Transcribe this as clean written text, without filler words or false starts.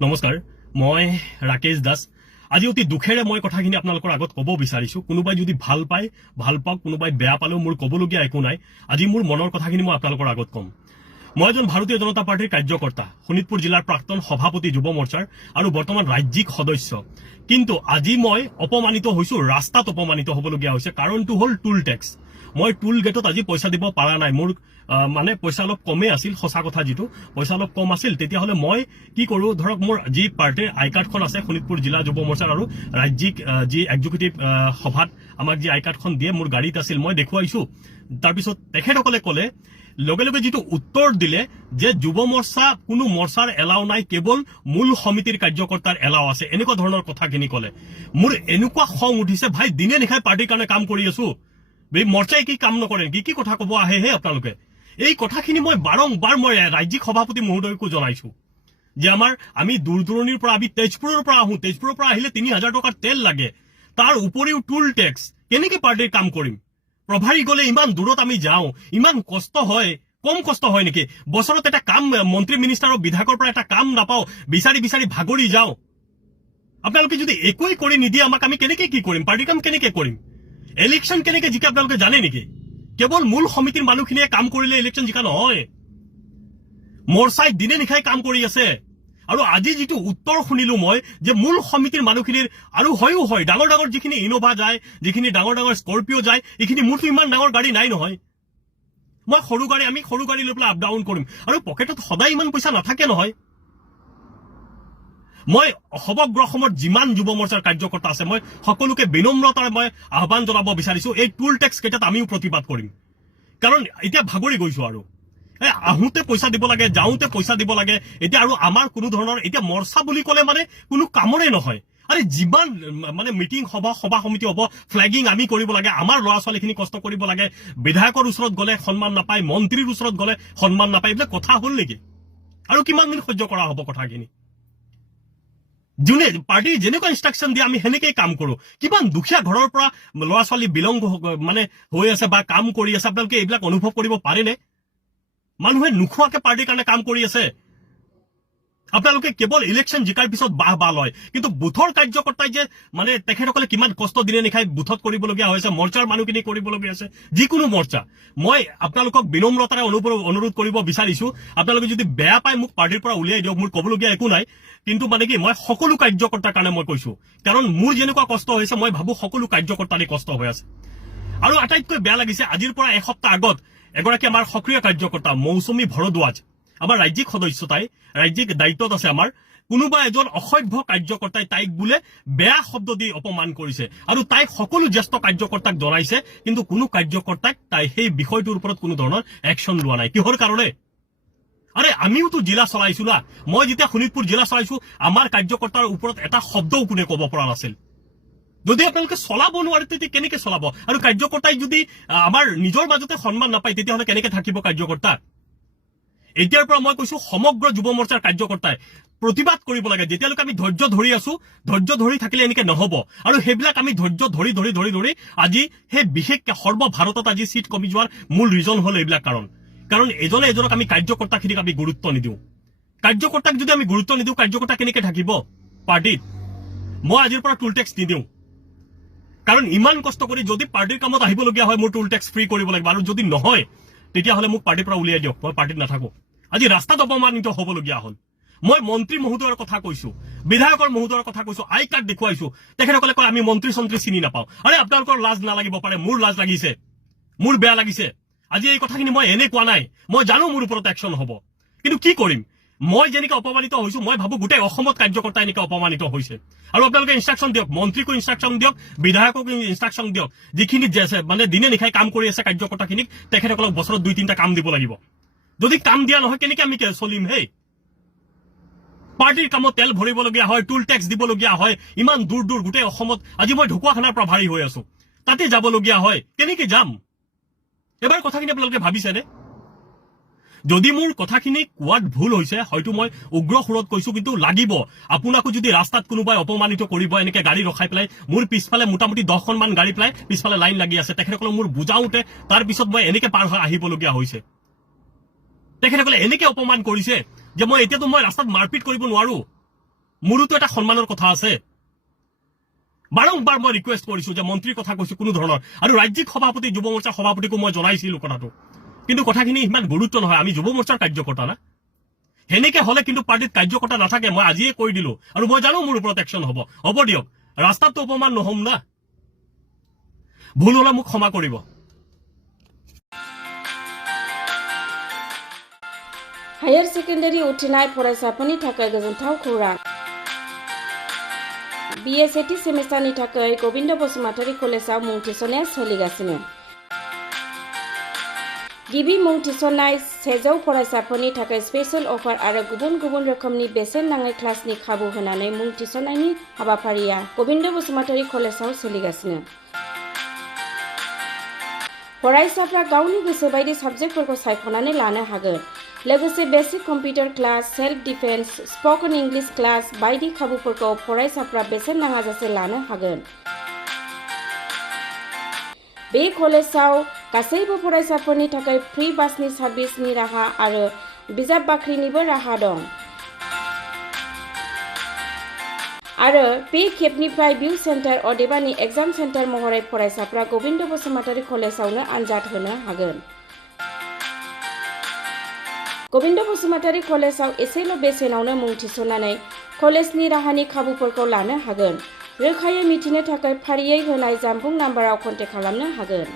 নমস্কাৰ, মই ৰাকেশ দাস। আজি অতি দুখেৰে মই কথাখিনি আপোনালোকৰ আগত ক'ব বিচাৰিছো। কোনোবাই যদি ভাল পায় ভাল পাওক, কোনোবাই বেয়া পালেও মোৰ ক'বলগীয়া একো নাই। আজি মোৰ মনৰ কথাখিনি মই আপোনালোকৰ আগত ক'ম। মই এজন ভাৰতীয় জনতা পাৰ্টিৰ কাৰ্যকৰ্তা, শোণিতপুৰ জিলাৰ প্ৰাক্তন সভাপতি যুৱ মৰ্চাৰ আৰু বৰ্তমান ৰাজ্যিক সদস্য। কিন্তু আজি মই অপমানিত হৈছো, ৰাস্তাত অপমানিত হ'বলগীয়া হৈছে। কাৰণটো হ'ল টুল টেক্স। মই টুল গেটত আজি পইচা দিব পৰা নাই। মোৰ মানে পইচা অলপ কমেই আছিল, সঁচা কথা যিটো পইচা অলপ কম আছিল। তেতিয়াহ'লে মই কি কৰো, ধৰক মোৰ যি পাৰ্টিৰ আই কাৰ্ডখন আছে শোণিতপুৰ জিলা যুৱ মৰ্চাৰ আৰু ৰাজ্যিক যি এক্সিকিউটিভ সভাত আমাক যি আই কাৰ্ডখন দিয়ে মোৰ গাড়ীত আছিল, মই দেখুৱাইছো। তাৰপিছত তেখেতসকলে ক'লে লগে লগে যিটো উত্তৰ দিলে যে যুৱ মৰ্চা কোনো মৰ্চাৰ এলাও নাই, কেৱল মূল সমিতিৰ কাৰ্যকৰ্তাৰ এলাও আছে, এনেকুৱা ধৰণৰ কথাখিনি ক'লে। মোৰ এনেকুৱা খং উঠিছে, ভাই দিনে নিশাই পাৰ্টিৰ কাৰণে কাম কৰি আছো, মৰ্চাই কি কাম নকৰে নেকি? কি কথা ক'ব আহে হে আপোনালোকে? এই কথাখিনি মই বাৰম্বাৰ মই ৰাজ্যিক সভাপতি মহোদয়কো জনাইছো যে আমি দূৰ দূৰণিৰ পৰা, আমি তেজপুৰৰ পৰা আহো, তেজপুৰৰ পৰা আহিলে ৩,০০০ টকাৰ তেল লাগে, তাৰ উপৰিও টুল টেক্স, কেনেকে পাৰ্টিৰ কাম কৰিম? প্ৰভাৰী গ'লে ইমান দূৰত আমি যাওঁ, ইমান কষ্ট হয়, কম কষ্ট হয় নেকি? বছৰত এটা কাম মন্ত্ৰী মিনিষ্টাৰ বিধায়কৰ পৰা এটা কাম নাপাওঁ, বিচাৰি বিচাৰি ভাগৰি যাওঁ। আপোনালোকে যদি একোৱেই কৰি নিদিয়ে আমাক, আমি কেনেকে কি কৰিম? পাৰ্টিৰ কাম কেনেকে কৰিম? ইলেকশ্যন কেনেকে জিকে আপোনালোকে জানে নেকি? কেৱল মূল সমিতিৰ মানুহখিনিয়ে কাম কৰিলে ইলেকশ্যন জিকা নহয়। মৰ্চাই দিনে নিশাই কাম কৰি আছে। আৰু আজি যিটো উত্তৰ শুনিলো মই, যে মূল সমিতিৰ মানুহখিনিৰ আৰু হয়ও হয়, ডাঙৰ ডাঙৰ যিখিনি ইনোভা যায়, যিখিনি ডাঙৰ ডাঙৰ স্কৰপিঅ যায়, এইখিনি মোৰতো ইমান ডাঙৰ গাড়ী নাই নহয়। মই আমি সৰু গাড়ী লৈ পেলাই আপ ডাউন কৰিম, আৰু পকেটত সদায় ইমান পইচা নাথাকে নহয়। মই সমগ্ৰ অসমত যিমান যুৱ মৰ্চাৰ কাৰ্যকৰ্তা আছে, মই সকলোকে বিনম্ৰতাৰে মই আহ্বান জনাব বিচাৰিছো, এই টুল টেক্স কেইটাত আমিও প্ৰতিবাদ কৰিম। কাৰণ এতিয়া ভাগৰি গৈছো, আৰু আহোঁতে পইচা দিব লাগে, যাওঁতে পইচা দিব লাগে। এতিয়া আৰু আমাৰ কোনো ধৰণৰ এতিয়া মৰ্চা বুলি ক'লে মানে কোনো কামৰে নহয়। আৰে যিমান মানে মিটিং সভা সমিতি হ'ব, ফ্লেগিং আমি কৰিব লাগে, আমাৰ ল'ৰা ছোৱালীখিনি কষ্ট কৰিব লাগে, বিধায়কৰ ওচৰত গ'লে সন্মান নাপায়, মন্ত্ৰীৰ ওচৰত গ'লে সন্মান নাপায়, এইবিলাক কথা হ'ল নেকি? আৰু কিমান দিন সহ্য কৰা হ'ব কথাখিনি? যোনে পাৰ্টি যেনেকুৱা ইনষ্ট্ৰাকশ্যন দিয়ে আমি সেনেকেই কাম কৰো। কিমান দুখীয়া ঘৰৰ পৰা ল'ৰা ছোৱালী বিলং মানে হৈ আছে বা কাম কৰি আছে, আপোনালোকে এইবিলাক অনুভৱ কৰিব পাৰেনে? মানুহে নোখোৱাকে পাৰ্টিৰ কাৰণে কাম কৰি আছে। আপোনালোকে কেৱল ইলেকশ্যন জিকাৰ পিছত বাহ লয়, কিন্তু বুথৰ কাৰ্যকৰ্তাই যে মানে তেখেতসকলে কিমান কষ্ট দিনে নিশাই বুথত কৰিবলগীয়া হৈছে, মৰ্চাৰ মানুহখিনি কৰিবলগীয়া আছে, যিকোনো মৰ্চা। মই আপোনালোকক বিনম্ৰতাৰে অনুৰোধ কৰিব বিচাৰিছো, আপোনালোকে যদি বেয়া পায় মোক পাৰ্টিৰ পৰা উলিয়াই দিয়ক, মোৰ ক'বলগীয়া একো নাই। কিন্তু মানে কি, মই সকলো কাৰ্যকৰ্তাৰ কাৰণে মই কৈছো, কাৰণ মোৰ যেনেকুৱা কষ্ট হৈছে মই ভাবো সকলো কাৰ্যকৰ্তাৰে কষ্ট হৈ আছে। আৰু আটাইতকৈ বেয়া লাগিছে, আজিৰ পৰা এসপ্তাহ আগত এগৰাকী আমাৰ সক্ৰিয় কাৰ্যকৰ্তা মৌচুমী ভৰদ্বাজ, আমাৰ ৰাজ্যিক সদস্য, তাই ৰাজ্যিক দায়িত্বত আছে আমাৰ, কোনোবা এজন অসভ্য কাৰ্যকৰ্তাই তাইক বোলে বেয়া শব্দ দি অপমান কৰিছে, আৰু তাইক সকলো জ্যেষ্ঠ কাৰ্যকৰ্তাক জনাইছে, কিন্তু কোনো কাৰ্যকৰ্তাক তাই সেই বিষয়টোৰ ওপৰত কোনো ধৰণৰ একশ্যন লোৱা নাই। কিহৰ কাৰণে? আৰে আমিওতো জিলা চলাইছো না। মই যেতিয়া শোণিতপুৰ জিলা চলাইছো, আমাৰ কাৰ্যকৰ্তাৰ ওপৰত এটা শব্দও কোনে ক'ব পৰা নাছিল। যদি আপোনালোকে চলাব নোৱাৰে তেতিয়া কেনেকে চলাব? আৰু কাৰ্যকৰ্তাই যদি আমাৰ নিজৰ মাজতে সন্মান নাপায়, তেতিয়াহ'লে কেনেকে থাকিব কাৰ্যকৰ্তা? এতিয়াৰ পৰা মই কৈছো, সমগ্ৰ যুৱ মৰ্চাৰ কাৰ্যকৰ্তাই প্ৰতিবাদ কৰিব লাগে। যেতিয়ালৈকে আমি ধৈৰ্য ধৰি আছো, ধৈৰ্য ধৰি থাকিলে এনেকে নহব। আৰু সেইবিলাক আমি ধৈৰ্য ধৰি ধৰি ধৰি ধৰি আজি সেই বিশেষকে সৰ্বভাৰতত আজি চিট কমি যোৱাৰ মূল ৰিজন হ'ল এইবিলাক কাৰণ এজনে এজনক আমি কাৰ্যকৰ্তাখিনিক আমি গুৰুত্ব নিদিওঁ। কাৰ্যকৰ্তাক যদি আমি গুৰুত্ব নিদিওঁ, কাৰ্যকৰ্তা কেনেকে থাকিব পাৰ্টিত? মই আজিৰ পৰা টুল টেক্স নিদিওঁ, কাৰণ ইমান কষ্ট কৰি যদি পাৰ্টিৰ কামত আহিবলগীয়া হয়, মোৰ টুল টেক্স ফ্ৰী কৰিব লাগিব। আৰু যদি নহয়, তেতিয়াহ'লে মোক পাৰ্টিৰ পৰা উলিয়াই দিয়ক, মই পাৰ্টিত নাথাকো। আজি ৰাস্তাত অপমানিত হ'বলগীয়া হ'ল। মই মন্ত্ৰী মহোদয়ৰ কথা কৈছো, বিধায়কৰ মহোদয়ৰ কথা কৈছো, আই কাৰ্ড দেখুৱাইছো, তেখেতসকলে কয় আমি মন্ত্ৰী চন্ত্ৰী চিনি নাপাওঁ। আৰে আপোনালোকৰ লাজ নালাগিব পাৰে, মোৰ লাজ লাগিছে, মোৰ বেয়া লাগিছে। আজি এই কথাখিনি মই এনে কোৱা নাই, মই জানো মোৰ ওপৰত একশ্যন হ'ব, কিন্তু কি কৰিম? মই যেনেকে অপমানিত হৈছো, মই ভাবো গোটেই অসমত কাৰ্যকৰ্তা এনেকে অপমানিত হৈছে। আৰু আপোনালোকে ইনষ্ট্ৰাকশ্যন দিয়ক, মন্ত্ৰীকো ইনষ্ট্ৰাকশ্যন দিয়ক, বিধায়কক ইনষ্ট্ৰাকশ্যন দিয়ক, যিখিনি মানে দিনে নিশাই কাম কৰি আছে কাৰ্যকৰ্তাখিনিক, তেখেতসকলক বছৰত 2-3টা কাম দিব লাগিব। যদি কাম দিয়া নহয়, কেনেকে আমি চলিম? হেই, পাৰ্টিৰ কামত তেল ভৰিবলগীয়া হয়, টুল টেক্স দিবলগীয়া হয়, ইমান দূৰ দূৰ গোটেই অসমত। আজি মই ঢকুৱাখানাৰ প্ৰভাৰী হৈ আছো, তাতে যাবলগীয়া হয়, কেনেকে যাম? এবাৰ কথাখিনি আপোনালোকে ভাবিছেনে? যদি মোৰ কথাখিনি কোৱাত ভুল হৈছে, হয়তো মই উগ্ৰ সুৰত কৈছো, কিন্তু লাগিব আপোনাকো যদি ৰাস্তাত কোনোবাই অপমানিত কৰিব, এনেকে গাড়ী ৰখাই পেলাই, মোৰ পিছফালে মোটামুটি 10খনমান গাড়ী পেলাই পিছফালে লাইন লাগি আছে, তেখেতসকলক মোৰ বুজাওঁতে তাৰ পিছত মই এনেকে পাৰ হৈ আহিবলগীয়া হৈছে। তেখেতসকলে এনেকে অপমান কৰিছে যে মই এতিয়াতো ৰাস্তাত মাৰপিট কৰিব নোৱাৰো। মোৰোতো এটা সন্মানৰ কথা আছে বাৰম্বাৰ মই ৰিকুৱেষ্ট কৰিছো যে মন্ত্ৰীৰ কথা কৈছো কোনো ধৰণৰ আৰু ৰাজ্যিক সভাপতি যুৱ মৰ্চাৰ সভাপতিকো মই জনাইছিলো কথাটো কিন্তু কথাখিনি ইমান গুৰুত্ব নহয় আমি যুৱ মৰ্চাৰ কাৰ্যকৰ্তা না হেনেকে হলে কিন্তু পাৰ্টিত কাৰ্যকৰ্তা নাথাকে মই আজিয়ে কৈ দিলো আৰু মই জানো মোৰ ওপৰত একশ্যন হ'ব দিয়ক ৰাস্তাত তো অপমান নহম না ভুল হলে মোক ক্ষমা কৰিব हायर सेकेन्डारि उथ्रिनाय फरायसाफोरनि थाखाय गोजोनथाव खौरां BA सेथि सेमिस्टारनि थाखाय गोविन्द बसुमतारी कलेजाव मुं थिसननाया सोलिगासिनो गिबि मुं थिसननाय 100 फरायसाफोरनि थाखाय स्पेशल अफार आरो गुबुन गुबुन रोखोमनि बेसेन नाङै क्लासनि खाबु होनानै मुं थिसननायनि हाबाफारिया गोविन्द बसुमतारी कलेजाव सोलिगासिनो फरायसाफ्रा गावनि गोसो बायदि साबजेक्टफोरखौ सायख'नानै लानो हागोन लोगोसे basic computer class self defence spoken English class बायदि खाबुफोरखौ फरायसाफ्रा बेसेन नाङाजासे लानो हागोन बे कलेजाव गासैबो फरायसाफोरनि थाखाय फ्री बासनि सार्भिसनि राहा आरो बिजाब बाख्रिनिबो राहा दं आरो बे खेबनिफ्राय भिउ सेन्टार अदेबानि एग्जाम सेन्टार महरै फरायसाफ्रा गोविन्द बसुमतारी कलेजावनो आनजाद होनो हागोन गोविन्द बसुमतारी कलेजाव एसेल' बेसेनावनो मुं थिसननानै कलेजनि राहानि खाबुफोरखौ लानो हागोन रोखायै मिथिनो थाखाय फारियै होनाय जानबुं नाम्बाराव कन्टेक्ट खालामनो हागोन